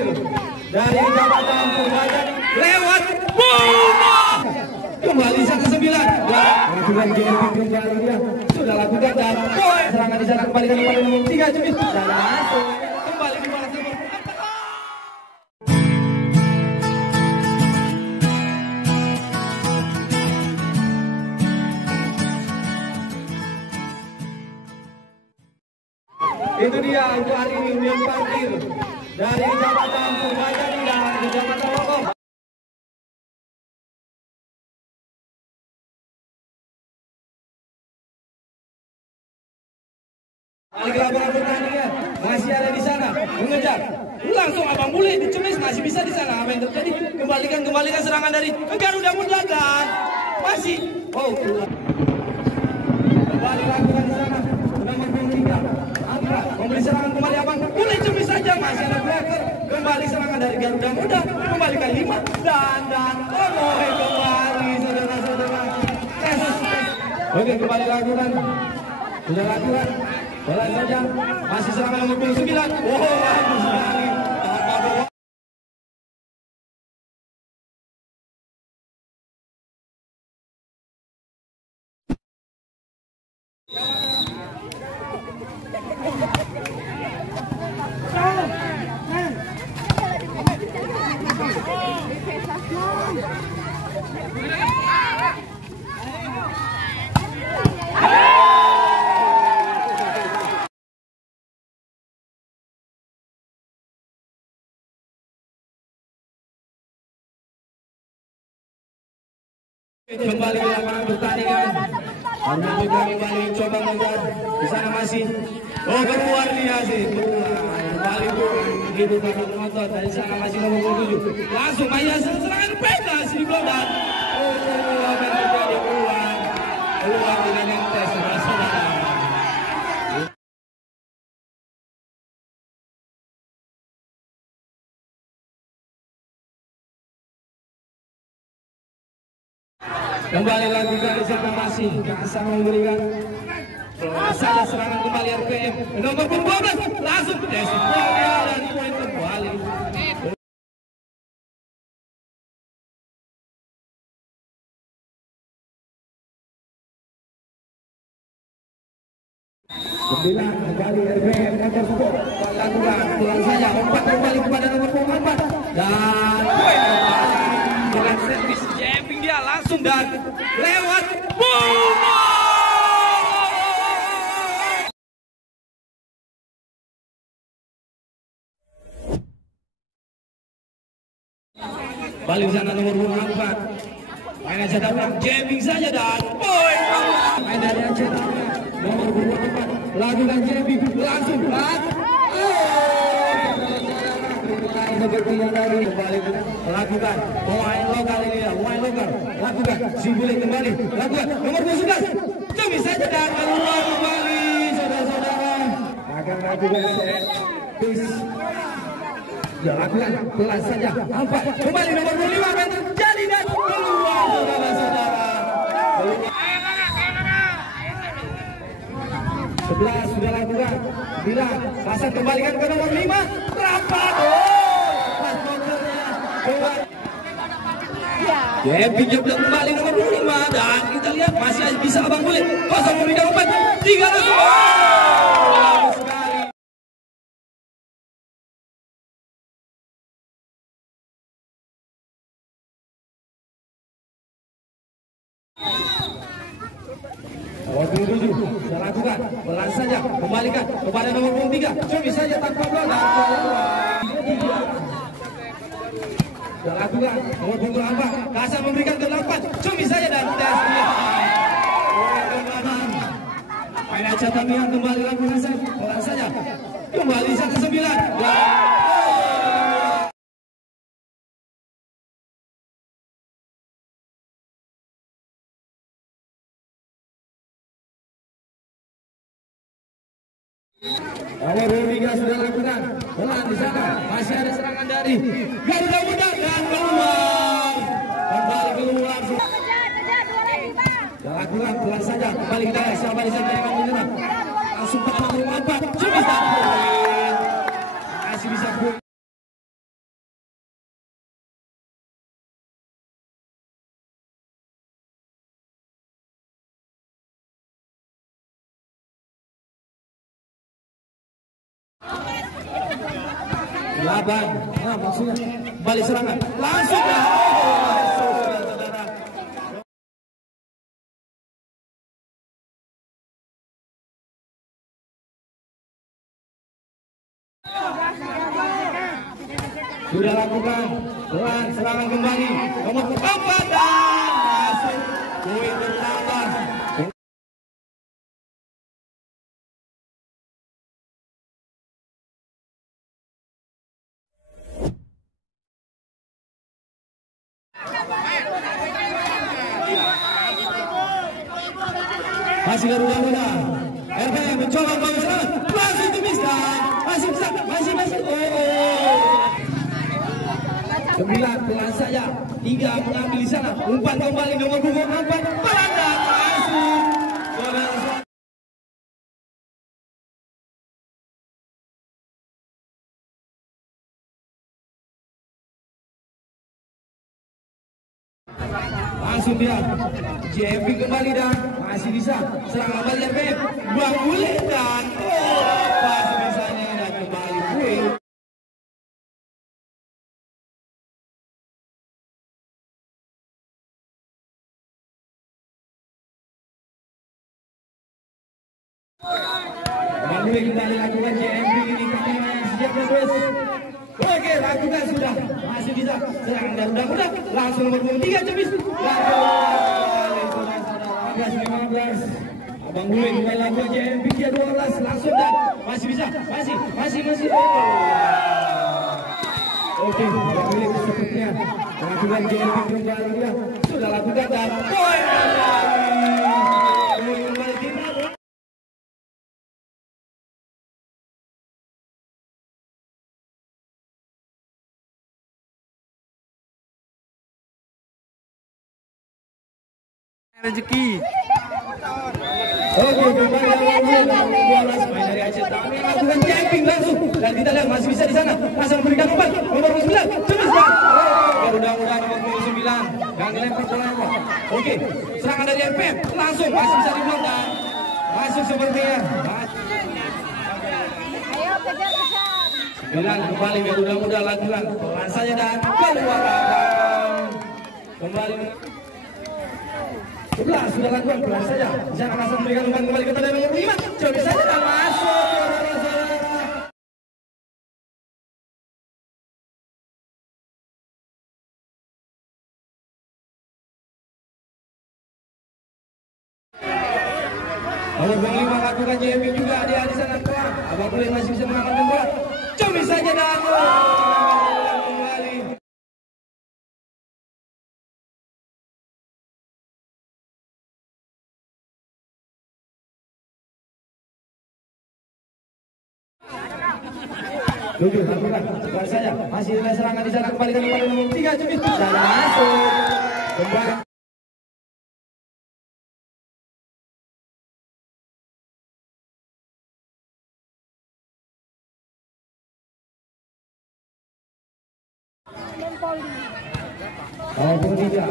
parkir dari Jabatan Purbajan lewat bola. Kembali 1-9 dan lakukan jaring kembali dia sudah lakukan dan poin serangan di sana kembali dari nomor 3 Cubit dan langsung kembali ke bola timur. Itu dia untuk hari ini undian parkir dari Jabatan Purbajan dan Jabatan Lokom. Balik laporan pertandingan masih ada di sana mengejar langsung Abang Bule dicemis masih bisa di sana. Apa yang terjadi? Kembalikan serangan dari Garuda Muda dan masih kembali lakukan di sana nomor 23 Andra memberi serangan kembali Abang Bule cemis saja masih ada blocker. Kembali serangan dari Garuda Muda kembalikan 5 dan kembali saudara-saudara. Oke, kembali lakukan sudah lakukan bola saja masih serangan nomor 29. Bagus sekali. Kembali ke lapangan pertandingan. Kami kembali coba mengejar di sana masih. Keluar dia sih. Kembali begitu kami menonton dari sana masih nomor 7. Langsung Maya serangan bebas di belakang. Apa yang terjadi keluar dengan yang tes saudara. Kembali lakukan di sana masih Kasang memberikan saja serangan kembali RPM nomor 12 langsung Desi Polia dan poin kembali. Sembilan kembali RPM nomor 10 lakukan pulang saja 4 kembali kepada nomor 4 dan poin kembali dengan servis jamming dia langsung dan lewat bola. Balik sana nomor 4 main aja datang jamming saja dan poin main dari aja nomor 4 lakukan jamming langsung seperti yang tadi kembali lakukan pemain lokal ini ya pemain lokal lakukan si Bule kembali lakukan nomor 12 cumi saja dan keluar kembali saudara-saudara akan lakukan ya lakukan pelan saja Alfa kembali nomor 5 dan terjadi dan keluar saudara-saudara 11 sudah lakukan bila Hasan kembalikan ke nomor 5 rapat pinjam kembali nomor 5 dan kita lihat masih bisa Abang Bule kosong memberikan umpan 3 langsung sekali. Nomor 7 sudah lakukan pelan saja kembalikan kepada nomor 3 cumi saja tanpa bola sudah lakukan nomor 4 Kasang memberikan ke 8 cumi saja dan tes main aja Tamiya kembali lakukan pelan saja kembali 1-9 Nomor 3 sudah lakukan pelan di sana masih ada serangan dari Garuda Muda dan keluar sudah lakukan pelan saja kembali kita siapa di sana yang menyerang langsung ke nomor 4 masih bisa 8. Nah, maksudnya balik serangan langsung ya. Masuk saudara. Sudah lakukan pelan serangan kembali nomor 4 dan masuk poin bertambah. Masih Garuda Muda. RP mencoba bagus langsung tumis dan masih bisa masih oh. 9 pelan saja 3 mengambil di sana umpan kembali nomor 4 pelan dan masuk. Langsung dia JMP kembali dan masih bisa serang kembali RP Bang Bule dan pas bisanya dan kembali poin. Bang Bule kembali lakukan JMP ini kami siap terus. Oke, lakukan sudah. Masih bisa serang Garuda Muda. Langsung nomor 3 Cemis. 15. Abang Bule kembali lakukan JMP dia 12 langsung dan masih bisa. Masih. Oke, Abang Bule sepertinya lakukan JMP kembali dia. Sudah lakukan dan poin kembali tim. Rezeki. Oke, kembali bola main dari Aceh. Kami lakukan camping langsung dan kita lihat masih bisa di sana. Masih memberikan umpan nomor 9. Terus Garuda Muda nomor 9 yang lempar bola. Oke, serangan dari RPM langsung masih bisa dibuat dan masuk sepertinya. Ayo kejar. 9 kembali Garuda Muda lakukan pelan saja dan keluar. Kembali 11 sudah lakukan pelan saja. Jangan langsung memberikan umpan kembali kepada nomor 5. Coba saja dan masuk. Nomor 5 lakukan JMP juga dia di sana pelan. Abang Bule masih bisa mengamankan bola. Coba saja dan kembali. Tujuh lakukan pelan saja. Masih ada serangan di sana kembalikan kepada nomor 3 Cemis dan masuk. Kembali. Oh, tidak.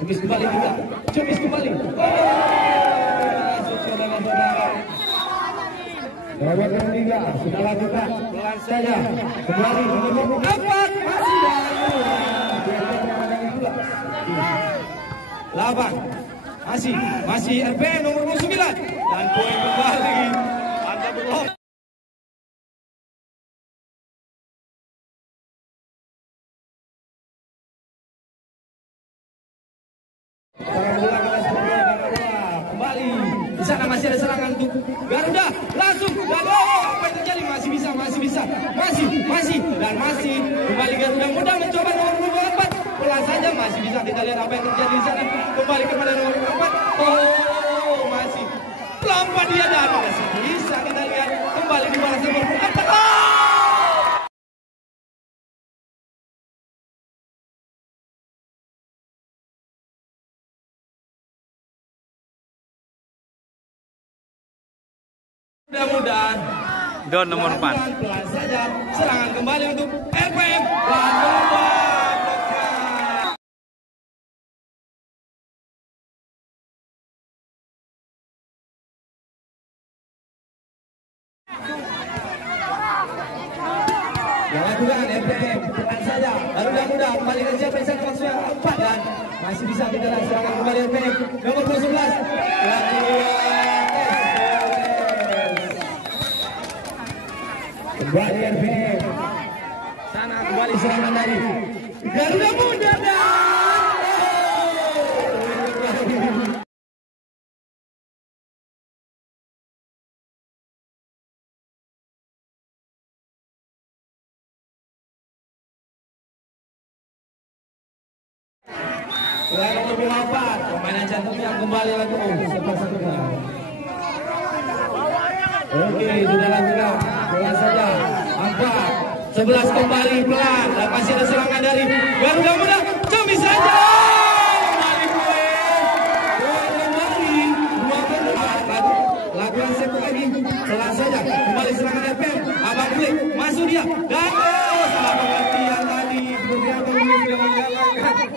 Cemis kembali juga. Cemis kembali. Masuk saudara-saudara. Nomor 3 sudah lakukan pelan saja. Kembali nomor 4 masih baru. 8 masih RP nomor 9 dan poin kembali. Anda belum. Kembali di sana masih ada serangan untuk Garuda langsung dan apa yang terjadi masih bisa dan masih kembali Garuda Muda mencoba nomor 4 pelan saja masih bisa kita lihat apa yang terjadi di sana kembali kepada nomor 4 masih lompat dia dan masih bisa kita lihat kembali di balas nomor 4 mudah-mudahan Don nomor 4. pelan saja serangan kembali untuk RPM dan lakukan RPM cepat saja. Garuda Muda kembali ke siapa yang maksudnya 4 dan masih bisa kita serangan kembali RPM nomor 11. Kembali RPM. Sana kembali serangan dari Garuda Muda dan nomor 24 permainan jantung yang kembali lagi satu-satunya. Oke, sudah lakukan pelan saja 4 11 kembali pelan dan masih ada serangan dari Garuda Muda. Cumi saja kembali lakukan set lagi pelan saja kembali serangan RPM. Abang Bule masuk dia dan salah pengertian tadi seperti apa Bule sudah menggalakkan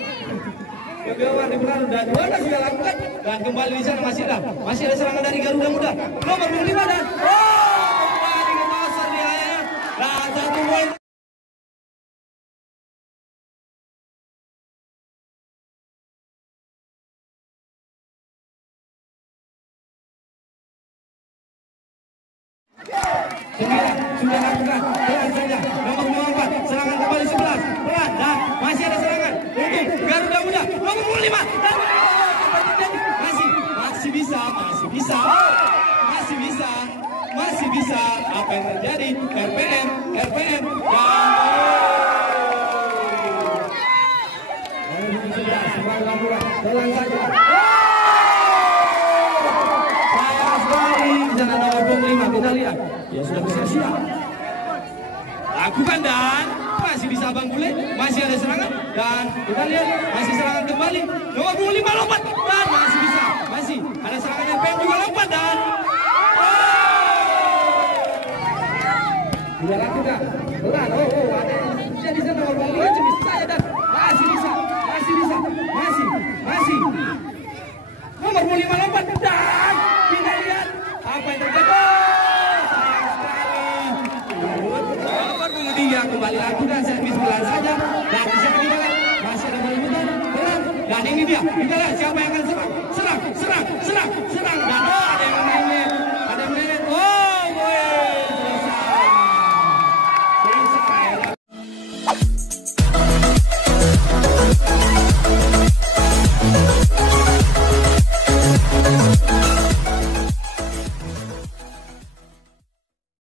Kegawan di belakang dan Wanda sudah lakukan dan kembali di sana masih ada serangan dari Garuda Muda nomor 25 dan kembali ke pasar dia ya dan 1 poin. Sudah lakukan pelan saja nomor 24 serangan kembali 11 pelan dan masih ada serangan untuk Garuda Muda nomor 25 dan masih bisa apa yang terjadi RPM dan pelan saja sayang sekali di sana nomor 25 kita lihat ya sudah bersiap lakukan dan masih bisa Bang Bule masih ada serangan dan kita lihat masih serangan kembali nomor 25 lompat dan masih bisa masih ada serangan RPM juga lompat dan sudah lakukan pelan ada yang di sana nomor 25 cumi saya dan masih bisa nomor 25 lompat dan kita lihat apa yang terjadi nomor 23 kembali lakukan servis pelan saja dan bisa kita lihat masih ada pelan dan ini dia kita lihat siapa yang akan serang dan